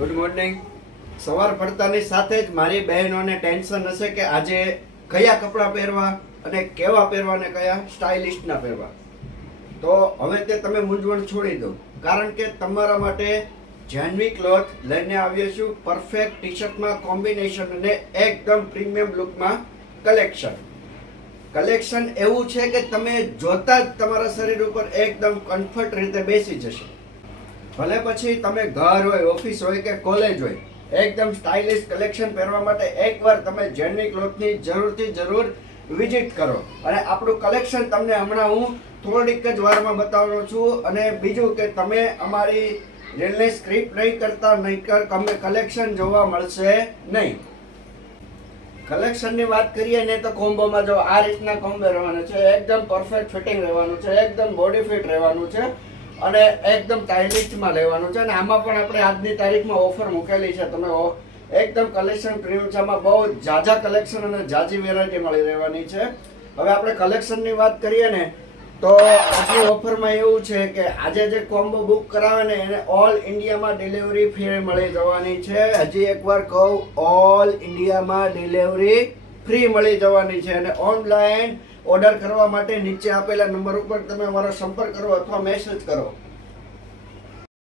Good morning. સવાર પડતાની સાથે જ મારી બહેનોને ટેન્શન હશે કે આજે કયા કપડાં પહેરવા અને કેવા પહેરવા અને કયા સ્ટાઇલિસ્ટના પહેરવા. તો હવે તે તમે મૂંઝવણ છોડી દો, કારણ કે તમારા માટે જાહ્નવી ક્લોથ લઈને આવ્યો છું. પરફેક્ટ ટી શર્ટમાં કોમ્બિનેશન અને એકદમ પ્રીમિયમ લુકમાં કલેક્શન એવું છે કે તમે જોતા જ તમારા શરીર ઉપર એકદમ કમ્ફર્ટ રીતે બેસી જશે. ભલે પછી તમે ઘર હોય, ઓફિસ હોય કે કોલેજ હોય, એકદમ સ્ટાઇલિશ કલેક્શન પહેરવા માટે એકવાર તમે જાહ્નવી ક્લોથની જરૂર વિઝિટ કરો. અને આપણું કલેક્શન તમને હમણાં હું થોડીક જ વારમાં બતાવવાનો છું. અને બીજું કે તમે અમારી રીલની સ્ક્રિપ્ટ નહીં કરતા, નહીંતર તમને કલેક્શન જોવા મળશે નહીં. કલેક્શનની વાત કરીએ ને તો કોમ્બોમાં જો આ રીતના કોમ્બો રહેવાનું છે, એકદમ પરફેક્ટ ફિટિંગ રહેવાનું છે, એકદમ બોડી ફિટ રહેવાનું છે અને એકદમ સ્ટાઇલિશમાં લેવાનું છે. અને આમાં પણ આપણે આજની તારીખમાં ઓફર મૂકેલી છે. તમે એકદમ કલેક્શન પ્રીમિયમ છે, આમાં બહુ ઝાઝા કલેક્શન અને ઝાઝી વેરાયટી મળી રહેવાની છે. હવે આપણે કલેક્શનની વાત કરીએ ને તો આજની ઓફરમાં એવું છે કે આજે જે કોમ્બો બુક કરાવે ને એને ઓલ ઇન્ડિયામાં ડિલિવરી ફ્રી મળી જવાની છે. હજી એકવાર કહું, ઓલ ઇન્ડિયામાં ડિલિવરી ફ્રી મળી જવાની છે. અને ઓનલાઈન ઓર્ડર કરવા માટે નીચે આપેલા નંબર ઉપર તમે અમારો સંપર્ક કરો અથવા મેસેજ કરો.